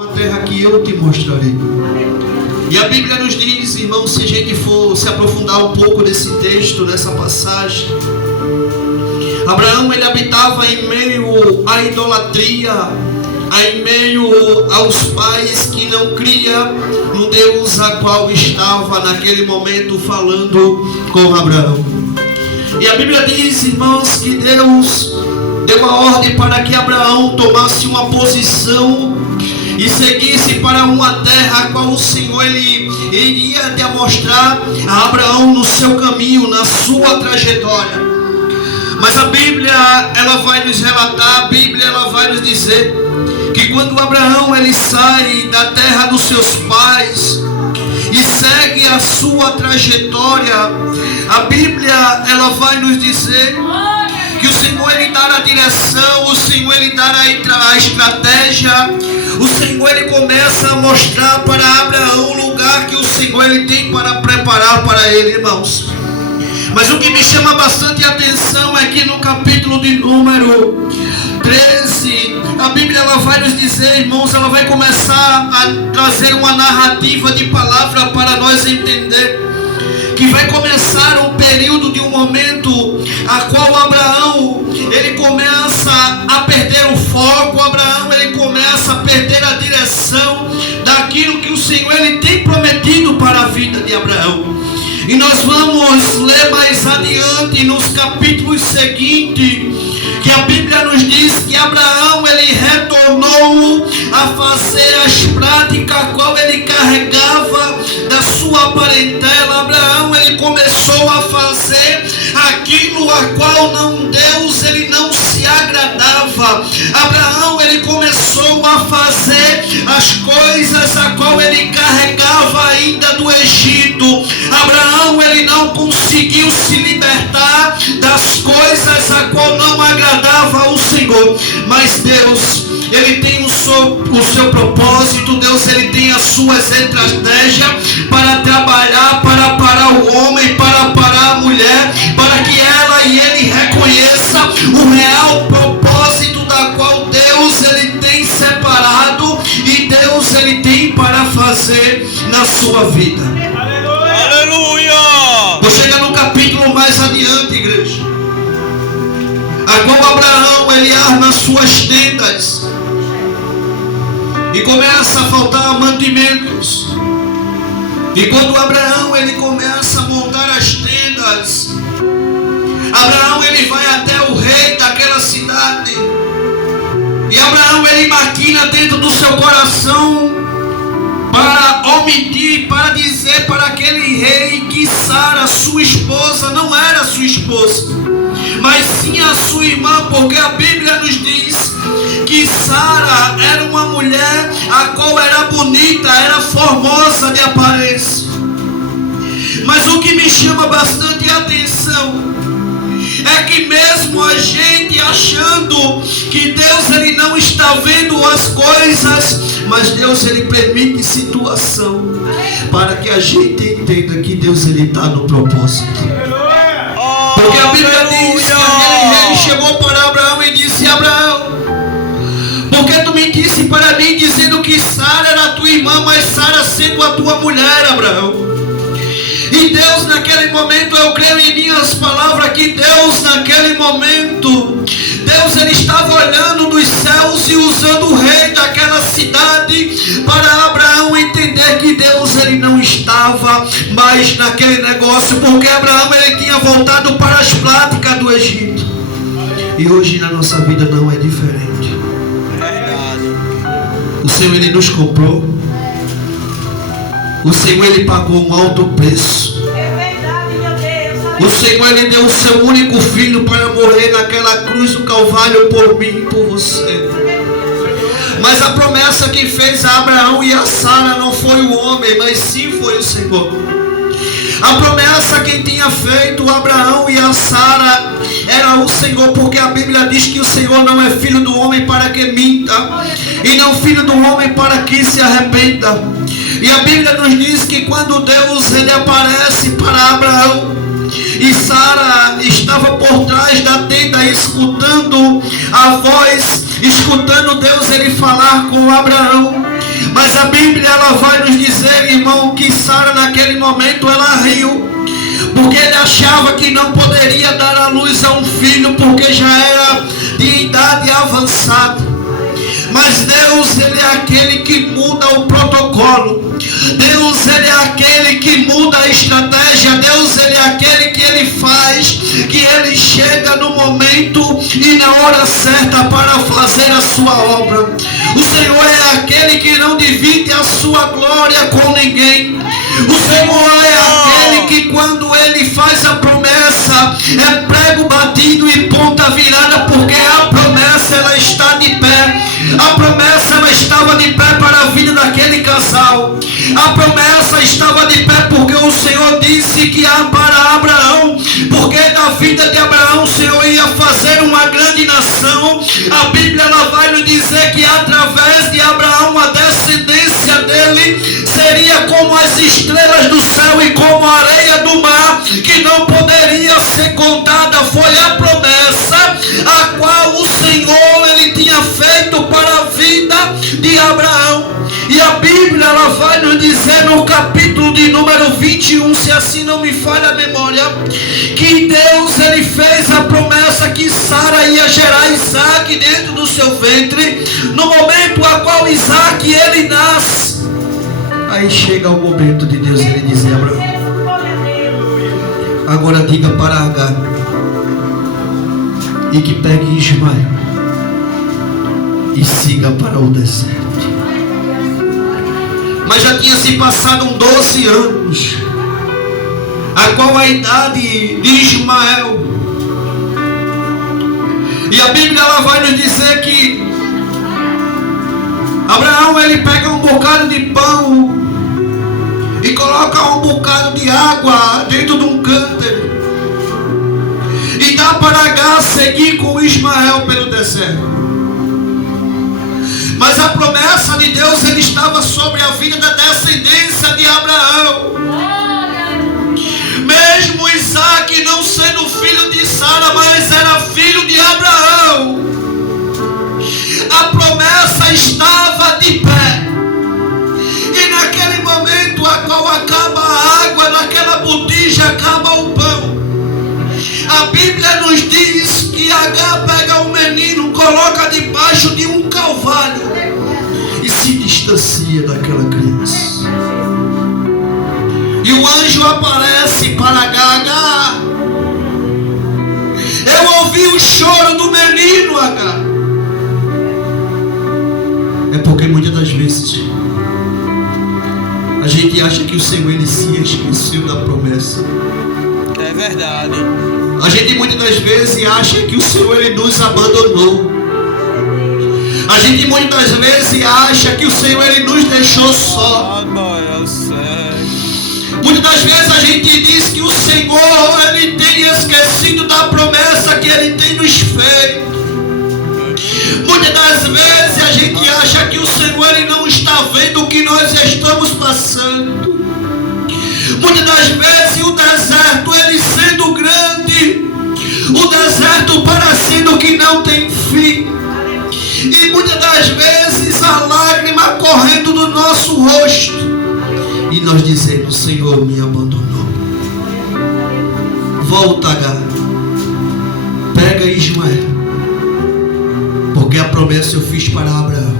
uma terra que eu te mostrarei. E a Bíblia nos diz, irmãos, se a gente for se aprofundar um pouco nesse texto, nessa passagem, Abraão, ele habitava em meio à idolatria, em meio aos pais que não criam no Deus a qual estava naquele momento falando com Abraão. E a Bíblia diz, irmãos, que Deus deu a ordem para que Abraão tomasse uma posição e seguisse para uma terra a qual o Senhor ele iria demonstrar a Abraão no seu caminho, na sua trajetória. Mas a Bíblia, ela vai nos relatar, a Bíblia, ela vai nos dizer que quando Abraão ele sai da terra dos seus pais e segue a sua trajetória, a Bíblia, ela vai nos dizer que o Senhor ele dá a direção, o Senhor ele dá a estratégia, o Senhor ele começa a mostrar para Abraão o lugar que o Senhor ele tem para preparar para ele, irmãos. Mas o que me chama bastante atenção é que no capítulo de número 13, a Bíblia ela vai nos dizer, irmãos, ela vai começar a trazer uma narrativa de palavra para nós entender que vai começar um período de um momento a qual Abraão ele começa a perder o foco, Abraão ele começa a perder a direção daquilo que o Senhor ele tem prometido para a vida de Abraão. E nós vamos ler mais adiante nos capítulos seguintes, que a Bíblia nos diz que Abraão ele retornou a fazer as práticas a qual ele carregava da sua parentela. Abraão ele começou a fazer aquilo a qual Deus ele não se agradava. Abraão ele começou a fazer as coisas a qual ele carregava ainda do Egito. Abraão ele não conseguiu se libertar das coisas a qual não agradava ao Senhor. Mas Deus ele tem o seu propósito, Deus ele tem as suas estratégias para trabalhar, para parar o homem, para parar a mulher, para que ela e ele reconheça o real propósito da qual Deus ele tem separado e Deus ele tem para fazer na sua vida. Aleluia! Vou chegar no capítulo mais adiante, igreja, a qual Abraão ele arma suas tendas e começa a faltar mantimentos. E quando Abraão ele começa a montar as tendas, Abraão ele vai até o rei daquela cidade. E Abraão ele maquina dentro do seu coração para omitir, para dizer para aquele rei que Sara, sua esposa, não era sua esposa, mas sim a sua irmã, porque a Bíblia nos diz que Sara era uma mulher a qual era bonita, era formosa de aparência. Mas o que me chama bastante atenção é que mesmo a gente achando que Deus ele não está vendo as coisas, mas Deus ele permite situação para que a gente entenda que Deus ele está no propósito. Porque a Bíblia diz que aquele rei chegou para Abraão e disse: Abraão, porque tu me disse para mim dizendo que Sara era tua irmã, mas Sara sendo a tua mulher, Abraão? E Deus naquele momento, eu creio em minhas palavras, que Deus naquele momento, Deus ele estava olhando dos céus e usando o rei daquela cidade para Abraão entender que Deus ele não estava mais naquele negócio, porque Abraão ele tinha voltado para as práticas do Egito. E hoje na nossa vida não é diferente. O Senhor ele nos comprou. O Senhor ele pagou um alto preço. O Senhor ele deu o seu único filho para morrer naquela cruz do Calvário por mim e por você. Mas a promessa que fez a Abraão e a Sara não foi o homem, mas sim foi o Senhor. A promessa que tinha feito Abraão e a Sara era o Senhor, porque a Bíblia diz que o Senhor não é filho do homem para que minta, e não filho do homem para que se arrependa. E a Bíblia nos diz que quando Deus ele aparece para Abraão, e Sara estava por trás da tenda escutando a voz, escutando Deus ele falar com Abraão. Mas a Bíblia ela vai nos dizer, irmão, que Sara naquele momento ela riu, porque ele achava que não poderia dar à luz a um filho, porque já era de idade avançada. Mas Deus, ele é aquele que muda o protocolo. Deus, ele é aquele que muda a estratégia. Deus, ele é aquele que ele faz, que ele chega no momento e na hora certa para fazer a sua obra. O Senhor é aquele que não divide a sua glória com ninguém. O Senhor é aquele que quando ele faz a promessa, é prego batido e ponta virada, porque a promessa ela está de pé. A promessa ela estava de pé para a vida daquele casal. A promessa estava de pé porque o Senhor disse que para Abraão, porque da vida de Abraão o Senhor ia fazer uma grande nação. A Bíblia ela vai nos dizer que através de Abraão a descendência dele seria como as estrelas do céu e como a areia do mar, que não poderia ser contada. Foi a promessa a qual o Senhor ele tinha feito para a vida de Abraão. E a Bíblia ela vai nos dizer no capítulo de número 21, se assim não me falha a memória, que Deus ele fez a promessa que Sara ia gerar Isaac dentro do seu ventre, no momento a qual Isaac ele nasce. Aí chega o momento de Deus ele dizer: Abraão, agora diga para Agar e que pegue Ismael e siga para o deserto. Mas já tinha se passado 12 anos, a qual a idade de Ismael. E a Bíblia ela vai nos dizer que Abraão ele pega um bocado de pão e coloca um bocado de água dentro de um cântaro e dá para Agar seguir com Ismael pelo deserto. Mas a promessa de Deus ele estava sobre a vida da descendência de Abraão. Mesmo Isaac não sendo filho de Sara, mas era filho de Abraão, a promessa estava de pé. E naquele momento a qual acaba a água, naquela botija acaba o pão. A Bíblia nos diz que Agar pega um menino, coloca debaixo de um calvário e se distancia daquela criança. E o anjo aparece para Agar. Eu ouvi o choro do menino, Agar. É porque muitas das vezes a gente acha que o Senhor ele se esqueceu da promessa. É verdade. A gente muitas das vezes acha que o Senhor ele nos abandonou. A gente muitas das vezes acha que o Senhor ele nos deixou só. Muitas das vezes a gente diz que o Senhor ele tem esquecido da promessa que ele tem nos feito. Muitas das vezes a gente acha que o Senhor ele não está vendo o que nós estamos passando. Muitas das vezes o deserto ele sendo grande, o deserto parecendo que não tem fim, e muitas das vezes a lágrima correndo do nosso rosto, e nós dizemos: Senhor me abandonou. Volta, Agar, pega Ismael, porque a promessa eu fiz para Abraão,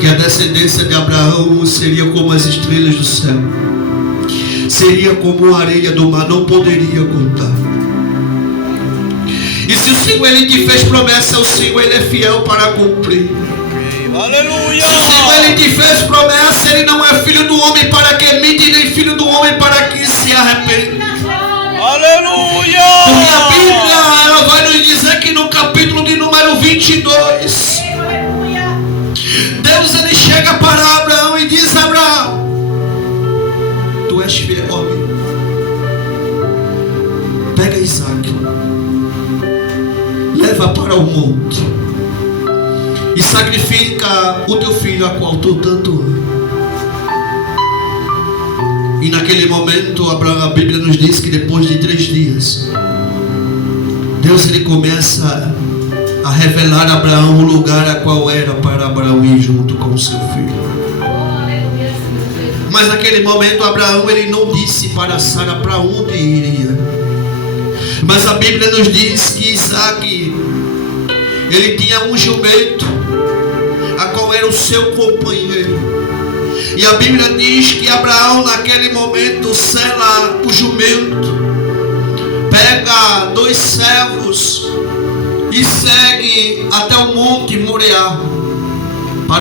que a descendência de Abraão seria como as estrelas do céu, seria como a areia do mar, não poderia contar. E se o Senhor ele te fez promessa, o Senhor ele é fiel para cumprir. Aleluia! Se o Senhor ele te fez promessa, ele não é filho do homem para que mente, nem filho do homem para que se arrependa. Aleluia! Porque a Bíblia ela vai nos dizer que no capítulo de número 22, Deus ele chega para Abraão e diz: Abraão, tu és fiel, homem. Pega Isaac, leva para o monte e sacrifica o teu filho, a qual tu tanto ama. E naquele momento a Bíblia nos diz que depois de 3 dias Deus ele começa a revelar a Abraão o lugar a qual era para Abraão ir junto com o seu filho. Mas naquele momento Abraão ele não disse para Sara para onde iria. Mas a Bíblia nos diz que Isaac ele tinha um jumento, a qual era o seu companheiro. E a Bíblia diz que Abraão naquele momento sela o jumento, pega 2 servos e segue até o monte Moriá.